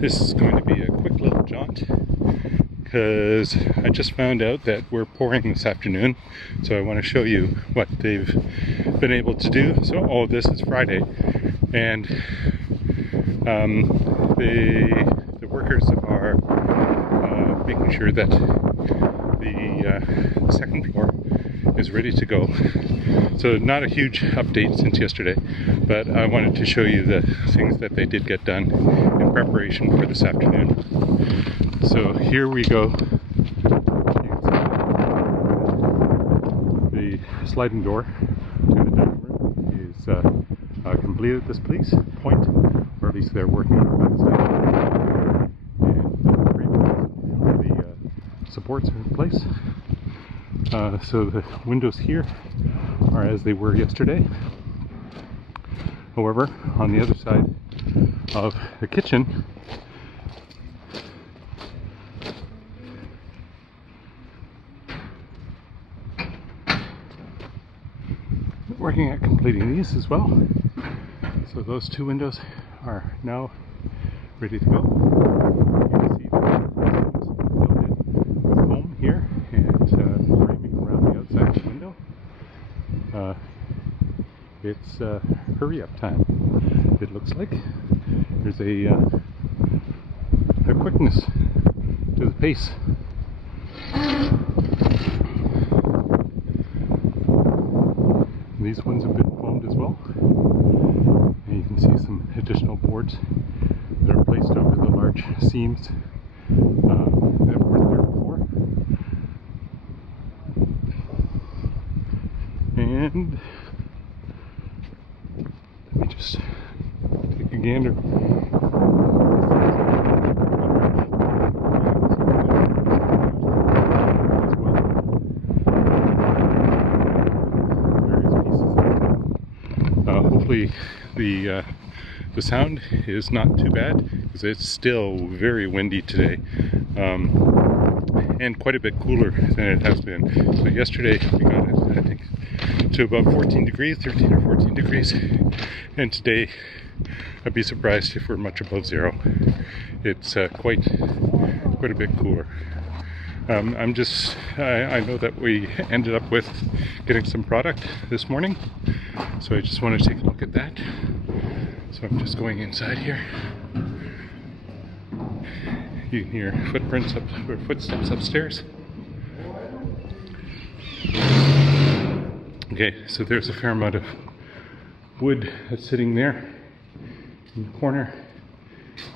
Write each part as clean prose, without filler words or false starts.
This is going to be a quick little jaunt because I just found out that we're pouring this afternoon, so I want to show you what they've been able to do. So, this is Friday, and the workers are making sure that the second floor is ready to go. So not a huge update since yesterday, but I wanted to show you the things that they did get done in preparation for this afternoon. So here we go. The sliding door to the dining room is completed at this point, or at least they're working on that side. And the supports are in place. So the windows here are as they were yesterday. However, on the other side of the kitchen, working at completing these as well. So those two windows are now ready to go. You can see the foam here and framing around the outside of the window. It's hurry up time, it looks like. There's a quickness to the pace. These ones have been foamed as well. And you can see some additional boards that are placed over the large seams that weren't there before. And let me just take a gander. Hopefully the sound is not too bad, because it's still very windy today, and quite a bit cooler than it has been. So yesterday we got it, I think, to about 14 degrees, 13 or 14 degrees, and today I'd be surprised if we're much above zero. It's quite a bit cooler. I know that we ended up with getting some product this morning, so I just want to take a look at that. So I'm just going inside here. You can hear footsteps upstairs. Okay, so there's a fair amount of wood that's sitting there in the corner.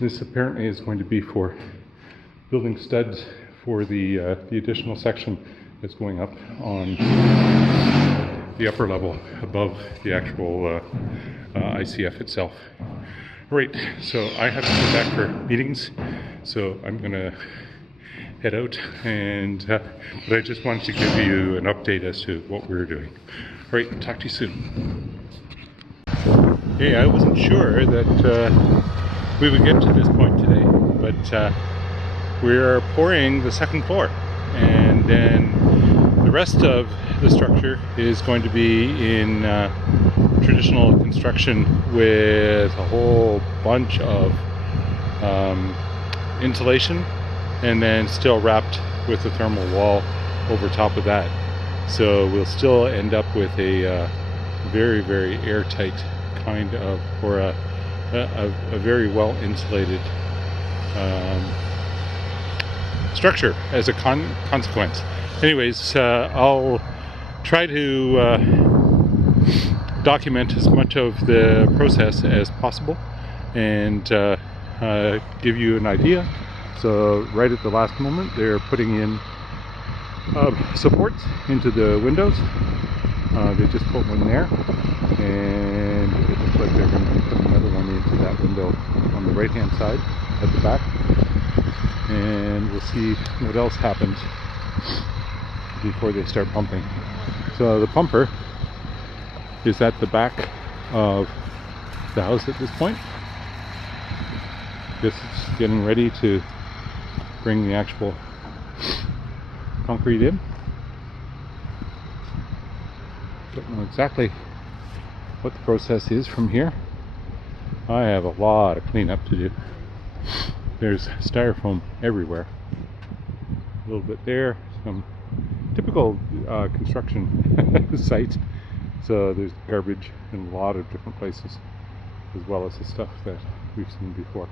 This apparently is going to be for building studs for the additional section that's going up on the upper level above the actual ICF itself. Right, so I have to go back for meetings, so I'm going to head out, and but I just wanted to give you an update as to what we're doing. All right, talk to you soon. Hey, I wasn't sure that we would get to this point today, but we're pouring the second floor, and then the rest of the structure is going to be in traditional construction with a whole bunch of insulation, and then still wrapped with a thermal wall over top of that. So we'll still end up with a very, very airtight kind of, or a very well insulated structure as a consequence. Anyways, I'll try to document as much of the process as possible and give you an idea. So right at the last moment, they're putting in supports into the windows. They just put one there, and it looks like they're going to put another one into that window on the right hand side at the back, and we'll see what else happens before they start pumping. So the pumper is at the back of the house at this point. This is getting ready to bring the actual concrete in. Don't know exactly what the process is from here. I have a lot of cleanup to do. There's styrofoam everywhere. A little bit there, some typical construction site. So there's garbage in a lot of different places, as well as the stuff that we've seen before.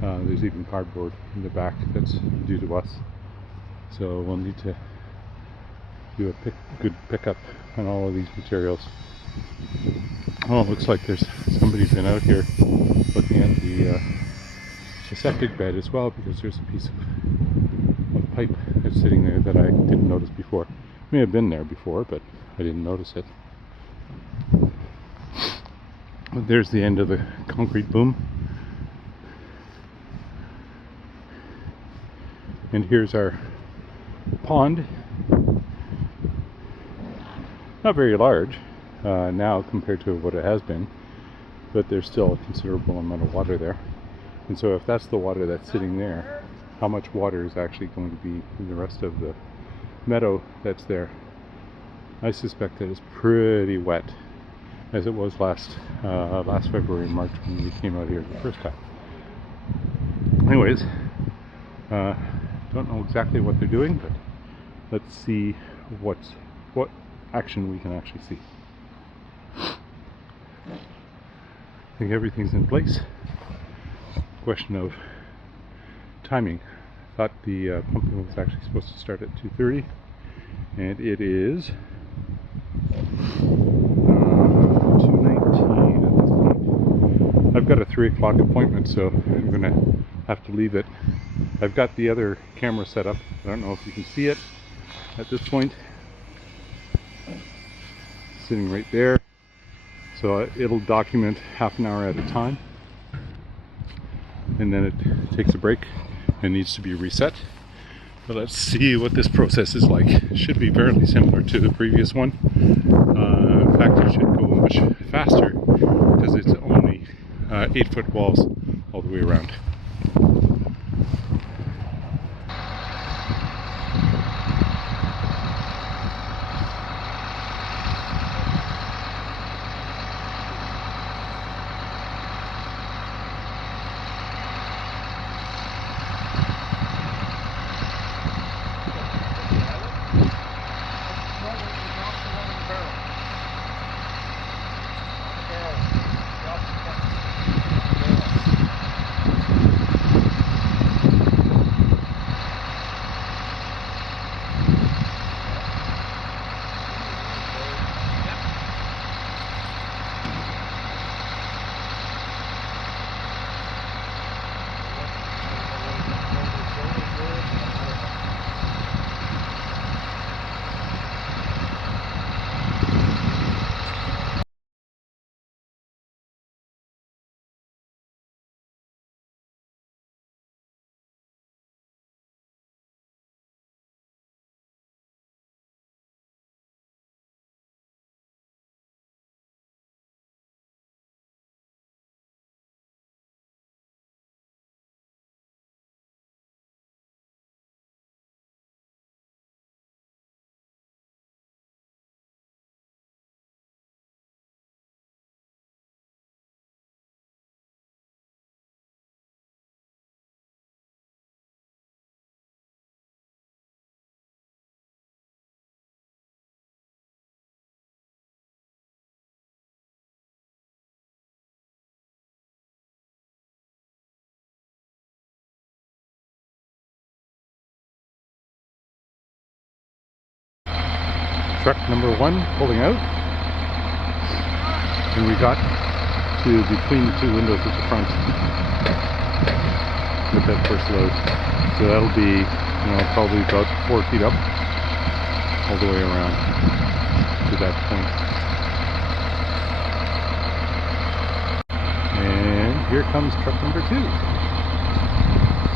There's even cardboard in the back that's due to us. So we'll need to do a good pickup on all of these materials. Oh, it looks like there's somebody's been out here looking at the septic bed as well, because there's a piece of pipe that's sitting there that I didn't notice before. May have been there before, but I didn't notice it. There's the end of the concrete boom. And here's our pond. Not very large now compared to what it has been, but there's still a considerable amount of water there. And so if that's the water that's sitting there, how much water is actually going to be in the rest of the meadow that's there? I suspect that it's pretty wet, as it was last February and March when we came out here the first time. Anyways, don't know exactly what they're doing, but let's see what action we can actually see. I think everything's in place. Question of timing. I thought the pumping was actually supposed to start at 2:30, and it is 2:19 at this point. I've got a 3 o'clock appointment, so I'm gonna have to leave it. I've got the other camera set up. I don't know if you can see it at this point. Sitting right there. So it'll document half an hour at a time. And then it takes a break and needs to be reset. But let's see what this process is like. It should be fairly similar to the previous one. In fact, it should go much faster because it's only 8-foot walls all the way around. Truck number 1 pulling out, and we got to between the 2 windows at the front with that first load. So that'll be, probably about 4 feet up all the way around to that point. And here comes truck number 2.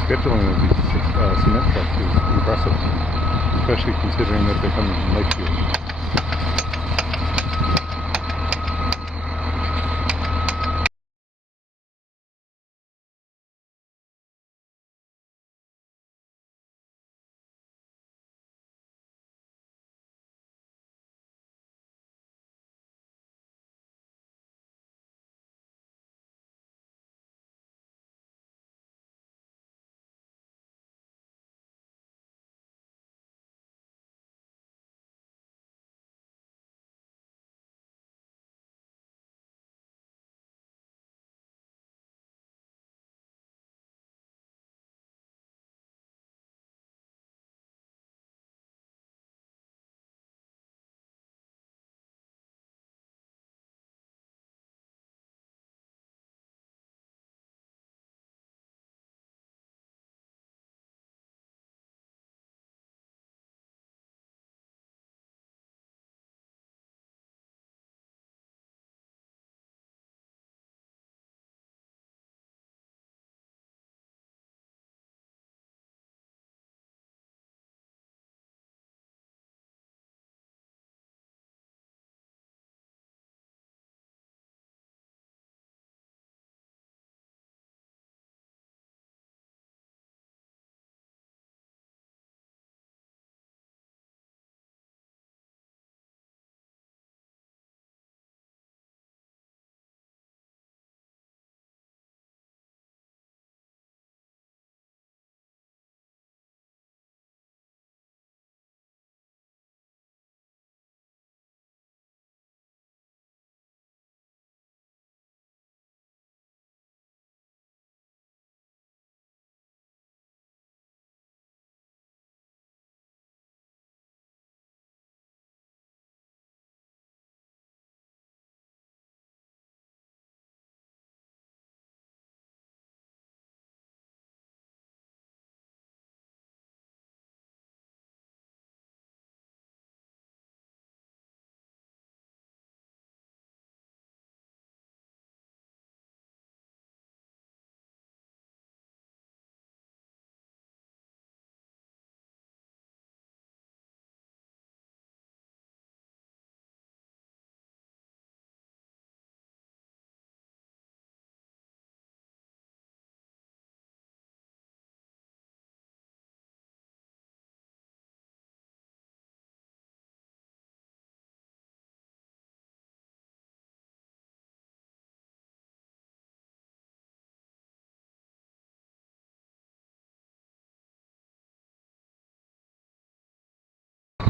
Scheduling of these cement trucks is impressive, especially considering that they're coming from Lakeview.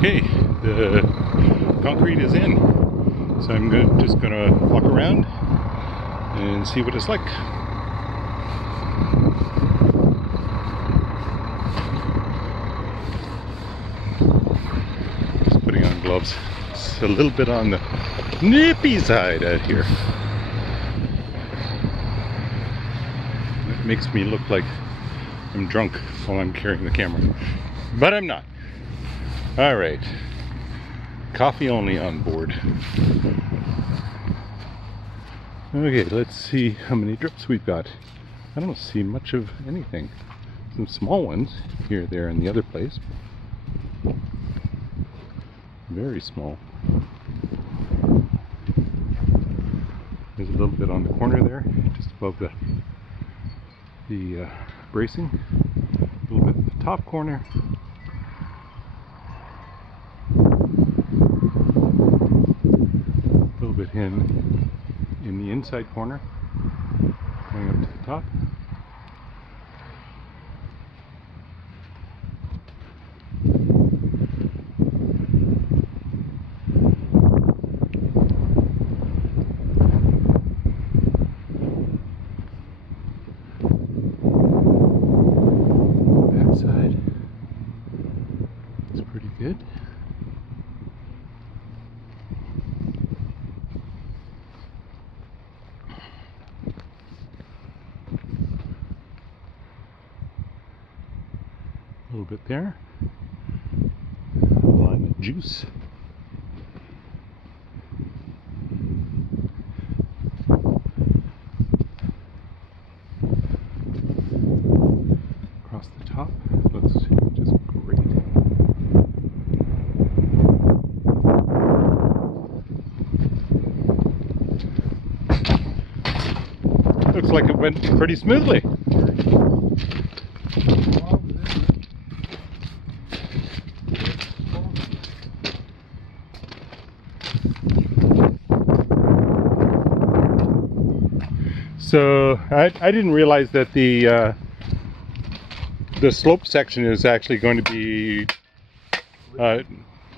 Okay, the concrete is in, so I'm just gonna walk around and see what it's like. Just putting on gloves. It's a little bit on the nippy side out here. It makes me look like I'm drunk while I'm carrying the camera, but I'm not. All right, coffee only on board. Okay, let's see how many drips we've got. I don't see much of anything. Some small ones here, there, and the other place. Very small. There's a little bit on the corner there, just above the bracing. A little bit at the top corner. A little bit in the inside corner, going up to the top. Back side is pretty good. A little bit there. A line of juice. Across the top looks just great. Looks like it went pretty smoothly. So I didn't realize that the slope section is actually going to be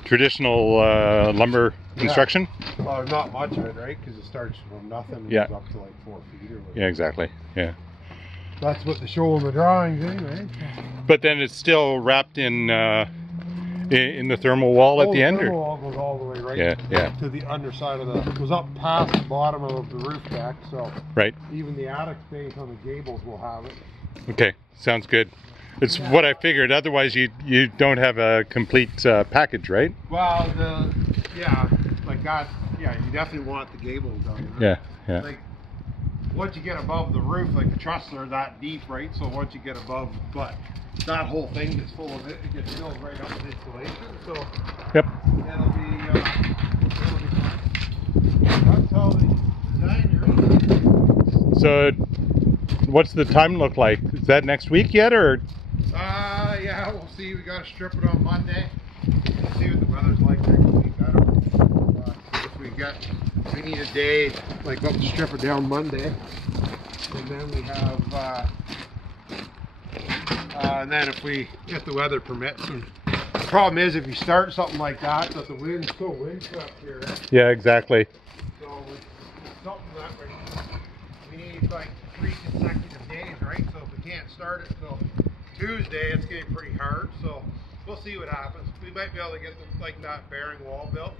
traditional lumber construction. Well, not much of it, right? Because it starts from nothing and Yeah. goes up to like 4 feet or whatever. Yeah, exactly. Yeah. That's what they show in the drawings anyway. But then it's still wrapped in the thermal wall at the end, The or? wall goes all the way right Yeah. to the underside of the, goes up past the bottom of the roof deck, so Right. even the attic space on the gables will have it. Okay, sounds good. It's what I figured. Otherwise, you don't have a complete package, right? Well, like that, yeah, you definitely want the gables down there. Yeah. Like, once you get above the roof, like the trusses are that deep, right? So once you get above, but that whole thing gets full of it, it gets filled right up with insulation. So Yep. it'll be fine. That's how the designer. So, what's the time look like? Is that next week yet, or? Yeah, we'll see. We got to strip it on Monday. We'll see what the weather's like next week. I don't know. If we need a day, like up to strip it down Monday. And then we have, and then if the weather permits. And the problem is if you start something like that the wind's so windswept here. Right? Yeah, exactly. So it's something that we need like 3 consecutive days, right? So if we can't start it till Tuesday, it's getting pretty hard. So we'll see what happens. We might be able to get like that bearing wall built.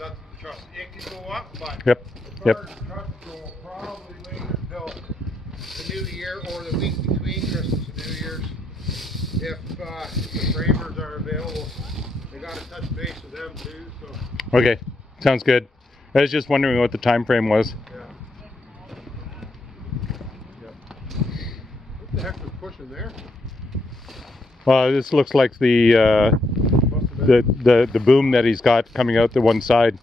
That's the truss. It can go up, but Yep. as far as the truss go, we'll probably wait until the new year or the week between Christmas and New Year's. If the framers are available, they got to touch base with them too. So. Okay, sounds good. I was just wondering what the time frame was. Yeah. What the heck was pushing there? This looks like the boom that he's got coming out the one side.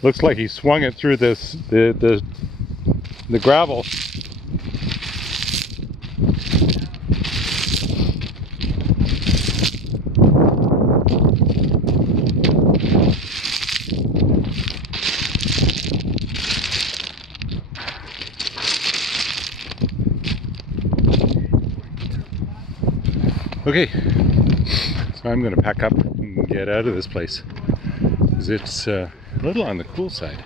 Looks like he swung it through the gravel. Okay, so I'm going to pack up and get out of this place, because it's a little on the cool side.